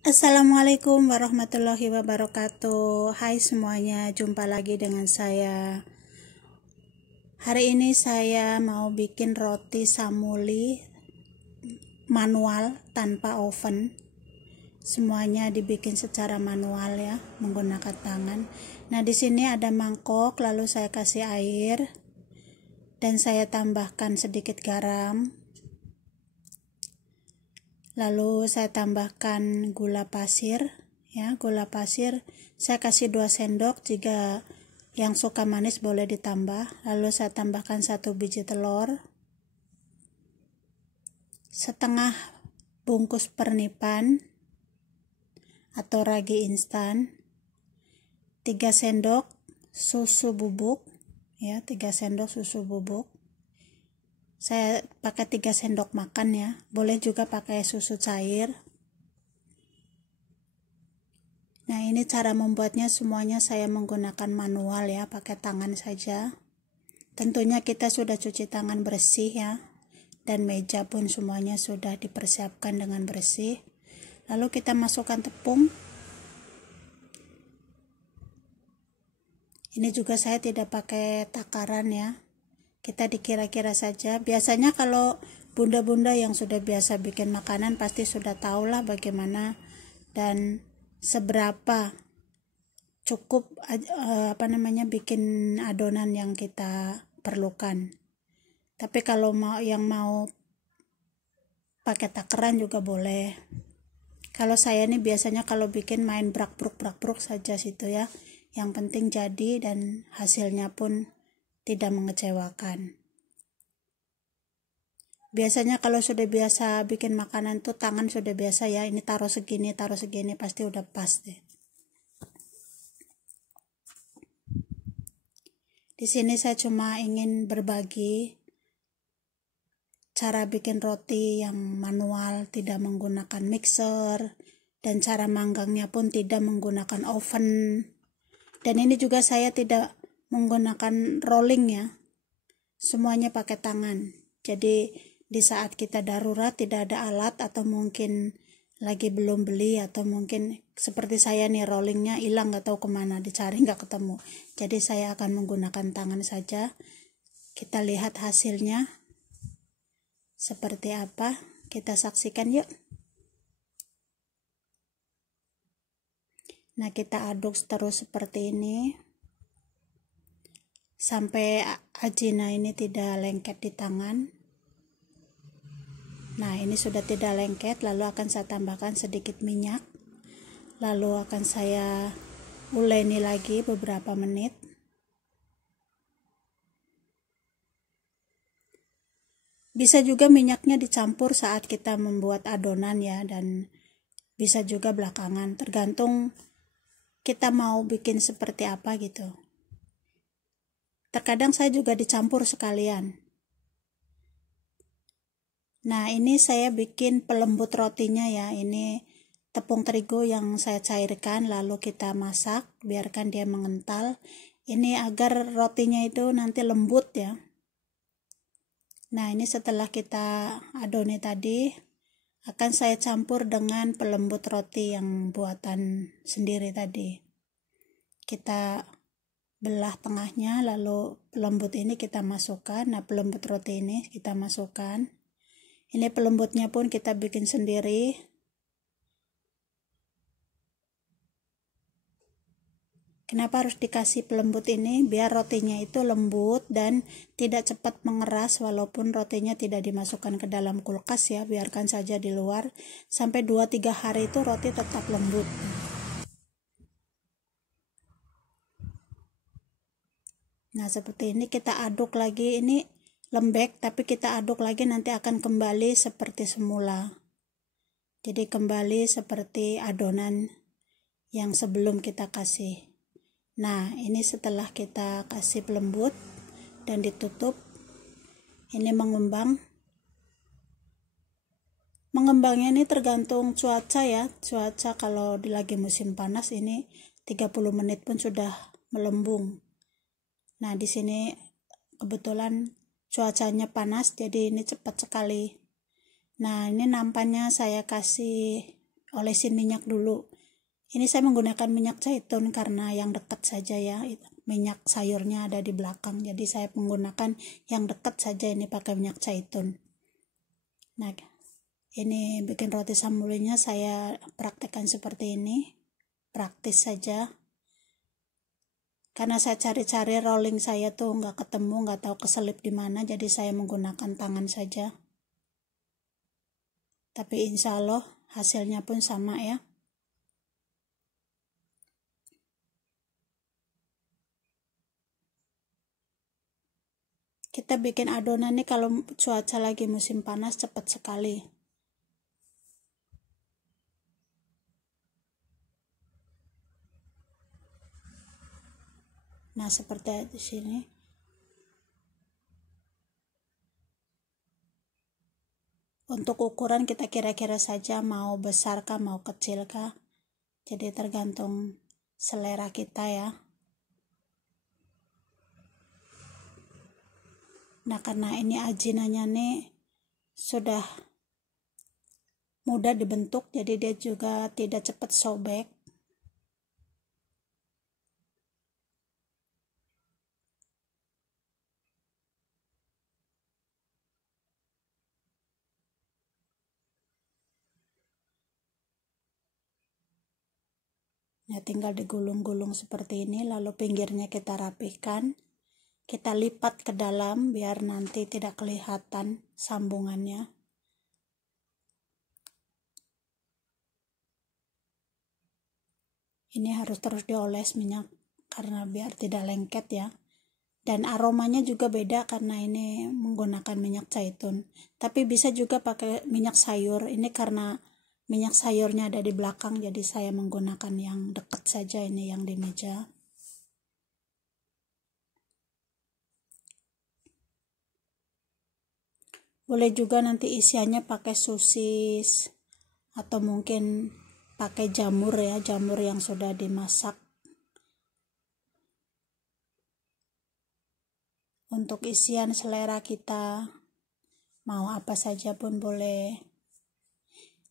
Assalamualaikum warahmatullahi wabarakatuh. Hai semuanya, jumpa lagi dengan saya. Hari ini saya mau bikin roti samuli manual tanpa oven. Semuanya dibikin secara manual ya, menggunakan tangan. Nah, di sini ada mangkok, lalu saya kasih air dan saya tambahkan sedikit garam. Lalu saya tambahkan gula pasir, ya, gula pasir saya kasih 2 sendok, jika yang suka manis boleh ditambah. Lalu saya tambahkan 1 biji telur, setengah bungkus pernipan atau ragi instan, 3 sendok susu bubuk, ya, 3 sendok susu bubuk. Saya pakai 3 sendok makan ya, boleh juga pakai susu cair. Nah, ini cara membuatnya, semuanya saya menggunakan manual ya, pakai tangan saja. Tentunya kita sudah cuci tangan bersih ya, dan meja pun semuanya sudah dipersiapkan dengan bersih. Lalu kita masukkan tepung. Ini juga saya tidak pakai takaran ya, kita dikira-kira saja. Biasanya kalau bunda-bunda yang sudah biasa bikin makanan pasti sudah tahulah bagaimana dan seberapa cukup bikin adonan yang kita perlukan. Tapi kalau mau pakai takaran juga boleh. Kalau saya nih biasanya kalau bikin main brak-bruk saja situ ya. Yang penting jadi dan hasilnya pun tidak mengecewakan. Biasanya kalau sudah biasa bikin makanan tuh tangan sudah biasa ya, ini taruh segini pasti udah pas deh. Di sini saya cuma ingin berbagi cara bikin roti yang manual, tidak menggunakan mixer, dan cara manggangnya pun tidak menggunakan oven. Dan ini juga saya tidak menggunakan rolling ya, semuanya pakai tangan. Jadi di saat kita darurat tidak ada alat, atau mungkin lagi belum beli, atau mungkin seperti saya nih rollingnya hilang, gak tahu kemana, dicari gak ketemu. Jadi saya akan menggunakan tangan saja. Kita lihat hasilnya seperti apa, kita saksikan yuk. Nah, kita aduk terus seperti ini sampai ajina ini tidak lengket di tangan. Nah, ini sudah tidak lengket, lalu akan saya tambahkan sedikit minyak. Lalu akan saya uleni lagi beberapa menit. Bisa juga minyaknya dicampur saat kita membuat adonan ya, dan bisa juga belakangan, tergantung kita mau bikin seperti apa gitu. Terkadang saya juga dicampur sekalian. Nah, ini saya bikin pelembut rotinya ya. Ini tepung terigu yang saya cairkan, lalu kita masak, biarkan dia mengental. Ini agar rotinya itu nanti lembut ya. Nah, ini setelah kita adoni tadi, akan saya campur dengan pelembut roti yang buatan sendiri tadi. Kita belah tengahnya, lalu pelembut ini kita masukkan. Nah, pelembut roti ini kita masukkan. Ini pelembutnya pun kita bikin sendiri. Kenapa harus dikasih pelembut ini? Biar rotinya itu lembut dan tidak cepat mengeras, walaupun rotinya tidak dimasukkan ke dalam kulkas ya, biarkan saja di luar. Sampai 2-3 hari itu roti tetap lembut. Nah, seperti ini kita aduk lagi. Ini lembek, tapi kita aduk lagi, nanti akan kembali seperti semula. Jadi kembali seperti adonan yang sebelum kita kasih. Nah, ini setelah kita kasih pelembut dan ditutup, ini mengembang. Mengembangnya ini tergantung cuaca ya. Cuaca kalau lagi musim panas ini 30 menit pun sudah melembung. Nah, di sini kebetulan cuacanya panas, jadi ini cepat sekali. Nah, ini nampannya saya kasih olesin minyak dulu. Ini saya menggunakan minyak zaitun karena yang dekat saja ya, minyak sayurnya ada di belakang, jadi saya menggunakan yang dekat saja, ini pakai minyak zaitun. Nah, ini bikin roti sambulinya saya praktekkan seperti ini, praktis saja. Karena saya cari-cari rolling saya tuh nggak ketemu, nggak tahu keselip di mana, jadi saya menggunakan tangan saja. Tapi insya Allah hasilnya pun sama ya. Kita bikin adonan nih kalau cuaca lagi musim panas cepat sekali. Nah, seperti di sini. Untuk ukuran kita kira-kira saja mau besar kah, mau kecil kah. Jadi tergantung selera kita ya. Nah, karena ini ajinannya nih sudah mudah dibentuk, jadi dia juga tidak cepat sobek. Nah, tinggal digulung-gulung seperti ini, lalu pinggirnya kita rapihkan. Kita lipat ke dalam biar nanti tidak kelihatan sambungannya. Ini harus terus dioles minyak karena biar tidak lengket ya. Dan aromanya juga beda karena ini menggunakan minyak zaitun. Tapi bisa juga pakai minyak sayur. Ini karena minyak sayurnya ada di belakang, jadi saya menggunakan yang dekat saja, ini yang di meja. Boleh juga nanti isiannya pakai sosis atau mungkin pakai jamur ya, jamur yang sudah dimasak. Untuk isian selera kita, mau apa saja pun boleh.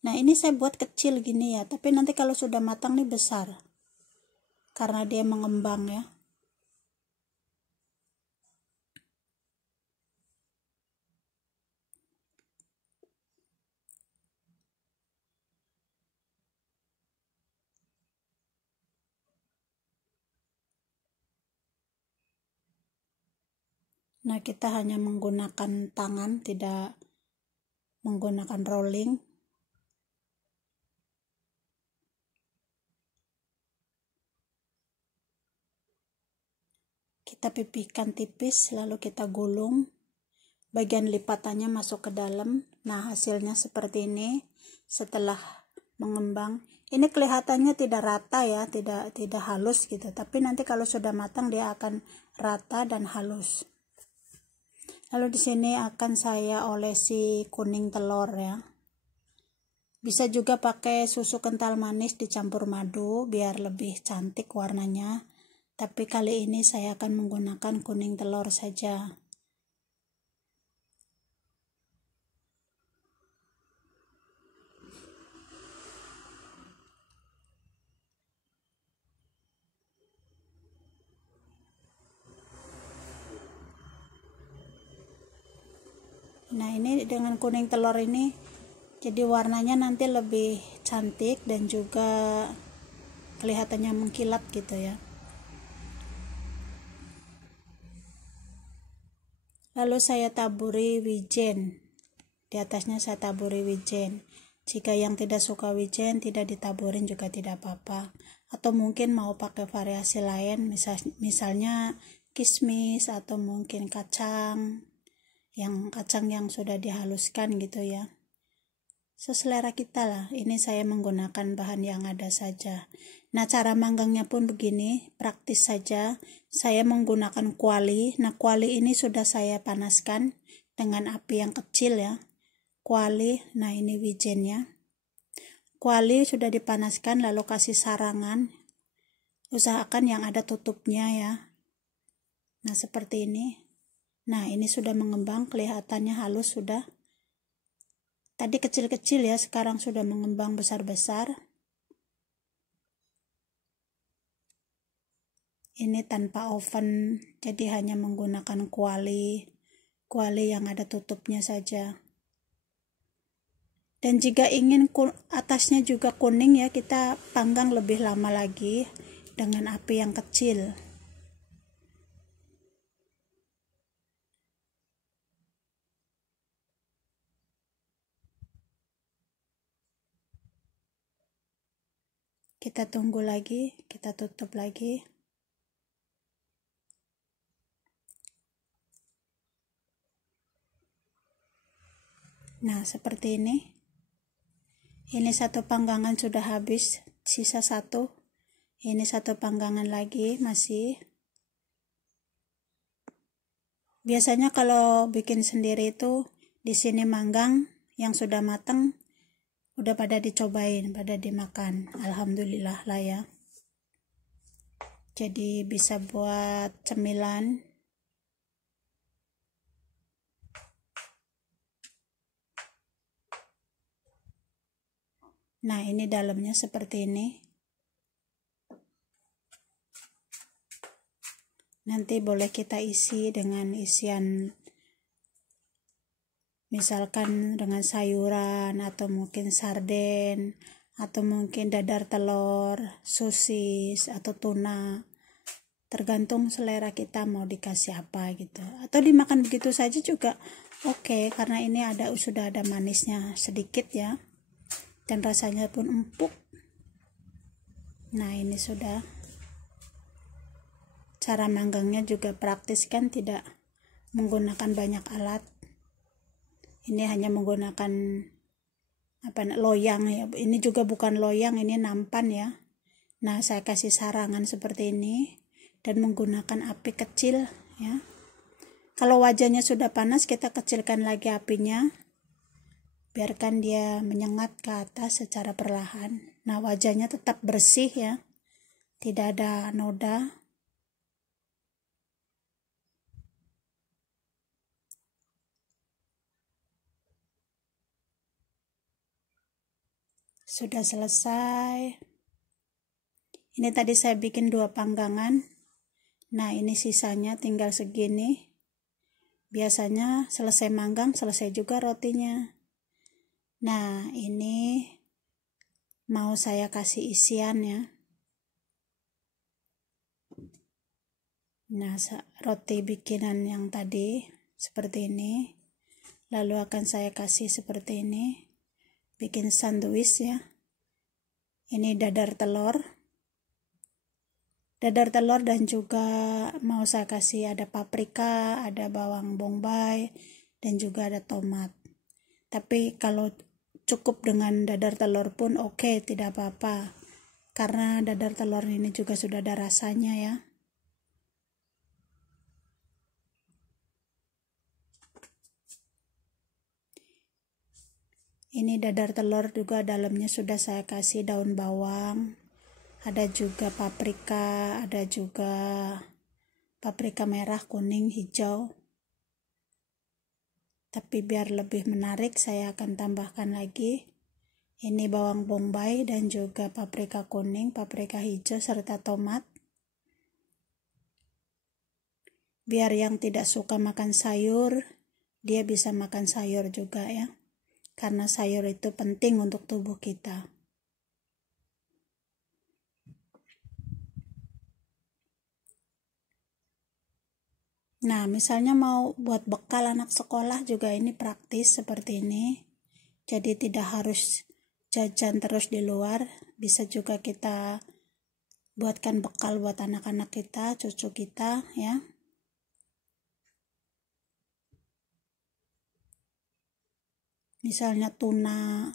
Nah, ini saya buat kecil gini ya, tapi nanti kalau sudah matang nih besar. Karena dia mengembang ya. Nah, kita hanya menggunakan tangan, tidak menggunakan rolling. Kita pipihkan tipis, lalu kita gulung. Bagian lipatannya masuk ke dalam. Nah, hasilnya seperti ini setelah mengembang. Ini kelihatannya tidak rata ya, tidak halus gitu. Tapi nanti kalau sudah matang dia akan rata dan halus. Lalu di sini akan saya olesi kuning telur ya. Bisa juga pakai susu kental manis dicampur madu biar lebih cantik warnanya. Tapi kali ini saya akan menggunakan kuning telur saja. Nah, ini dengan kuning telur ini jadi warnanya nanti lebih cantik dan juga kelihatannya mengkilat gitu ya. Lalu saya taburi wijen. Di atasnya saya taburi wijen. Jika yang tidak suka wijen tidak ditaburin juga tidak apa-apa. Atau mungkin mau pakai variasi lain, misalnya kismis atau mungkin kacang yang sudah dihaluskan gitu ya. Seselera kita lah. Ini saya menggunakan bahan yang ada saja. Nah, cara manggangnya pun begini, praktis saja. Saya menggunakan kuali. Nah, kuali ini sudah saya panaskan dengan api yang kecil ya. Kuali, nah ini wijennya. Kuali sudah dipanaskan lalu kasih sarangan. Usahakan yang ada tutupnya ya. Nah, seperti ini. Nah, ini sudah mengembang, kelihatannya halus sudah. Tadi kecil-kecil ya, sekarang sudah mengembang besar-besar. Ini tanpa oven, jadi hanya menggunakan kuali yang ada tutupnya saja. Dan jika ingin atasnya juga kuning ya, kita panggang lebih lama lagi dengan api yang kecil. Kita tunggu lagi, kita tutup lagi. Nah, seperti ini. Ini satu panggangan sudah habis, sisa satu. Ini satu panggangan lagi masih. Biasanya kalau bikin sendiri itu di sini manggang yang sudah matang udah pada dicobain, pada dimakan. Alhamdulillah lah ya. Jadi bisa buat cemilan. Nah, ini dalamnya seperti ini. Nanti boleh kita isi dengan isian, misalkan dengan sayuran, atau mungkin sarden, atau mungkin dadar telur, sosis, atau tuna. Tergantung selera kita mau dikasih apa gitu. Atau dimakan begitu saja juga oke, karena ini sudah ada manisnya sedikit ya. Dan rasanya pun empuk. Nah, ini sudah. Cara manggangnya juga praktis kan, tidak menggunakan banyak alat. Ini hanya menggunakan loyang ya. Ini juga bukan loyang, ini nampan ya. Nah, saya kasih sarangan seperti ini dan menggunakan api kecil ya. Kalau wajahnya sudah panas, kita kecilkan lagi apinya. Biarkan dia menyengat ke atas secara perlahan. Nah, wajahnya tetap bersih ya. Tidak ada noda. Sudah selesai. Ini tadi saya bikin 2 panggangan. Nah, ini sisanya tinggal segini. Biasanya selesai manggang, selesai juga rotinya. Nah, ini mau saya kasih isian ya. Nah, roti bikinan yang tadi seperti ini. Lalu akan saya kasih seperti ini. Bikin sandwich ya. Ini dadar telur. Dadar telur dan juga mau saya kasih ada paprika, ada bawang bombay, dan juga ada tomat. Tapi kalau cukup dengan dadar telur pun oke, tidak apa-apa. Karena dadar telur ini juga sudah ada rasanya ya. Ini dadar telur juga dalamnya sudah saya kasih daun bawang. Ada juga paprika, ada juga paprika merah, kuning, hijau. Tapi biar lebih menarik, saya akan tambahkan lagi ini bawang bombay dan juga paprika kuning, paprika hijau, serta tomat. Biar yang tidak suka makan sayur, dia bisa makan sayur juga ya. Karena sayur itu penting untuk tubuh kita. Nah, misalnya mau buat bekal anak sekolah juga ini praktis seperti ini. Jadi tidak harus jajan terus di luar, bisa juga kita buatkan bekal buat anak-anak kita, cucu kita ya. Misalnya tuna,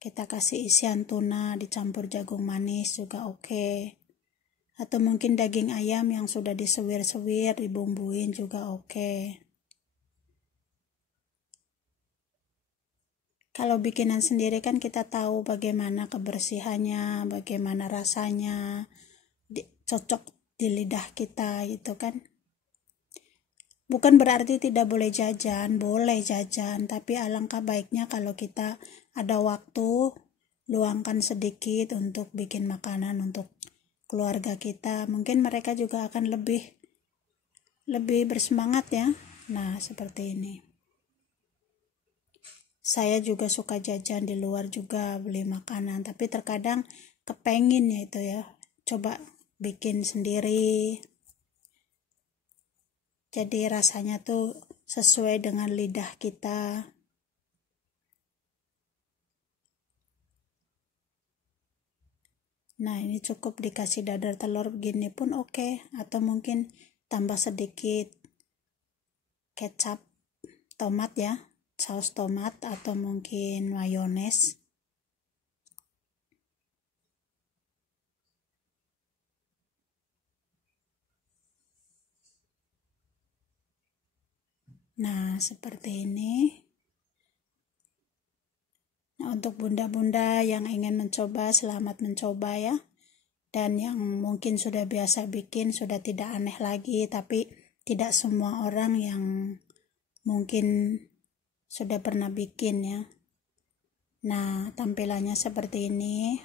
kita kasih isian tuna dicampur jagung manis juga oke. Atau mungkin daging ayam yang sudah disewir-sewir, dibumbuin juga oke. Kalau bikinan sendiri kan kita tahu bagaimana kebersihannya, bagaimana rasanya, cocok di lidah kita gitu kan. bukan berarti tidak boleh jajan, boleh jajan, tapi alangkah baiknya kalau kita ada waktu, luangkan sedikit untuk bikin makanan untuk keluarga kita. Mungkin mereka juga akan lebih bersemangat ya. Nah, seperti ini. Saya juga suka jajan di luar juga, beli makanan, tapi terkadang kepengin ya itu ya, coba bikin sendiri. Jadi rasanya tuh sesuai dengan lidah kita. Nah, ini cukup dikasih dadar telur begini pun oke. Atau mungkin tambah sedikit kecap tomat ya, saus tomat, atau mungkin mayones. Nah, seperti ini. Nah, untuk bunda-bunda yang ingin mencoba, selamat mencoba ya. Dan yang mungkin sudah biasa bikin, sudah tidak aneh lagi, tapi tidak semua orang yang mungkin sudah pernah bikin ya. Nah, tampilannya seperti ini.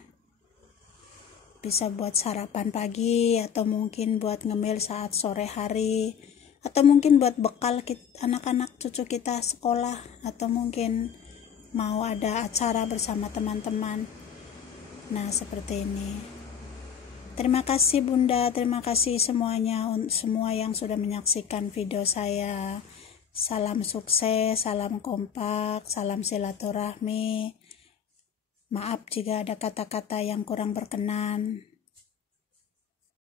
Bisa buat sarapan pagi, atau mungkin buat ngemil saat sore hari, atau mungkin buat bekal anak-anak cucu kita sekolah, atau mungkin mau ada acara bersama teman-teman. Nah, seperti ini. Terima kasih Bunda, terima kasih semuanya, semua yang sudah menyaksikan video saya. Salam sukses, salam kompak, salam silaturahmi. Maaf jika ada kata-kata yang kurang berkenan.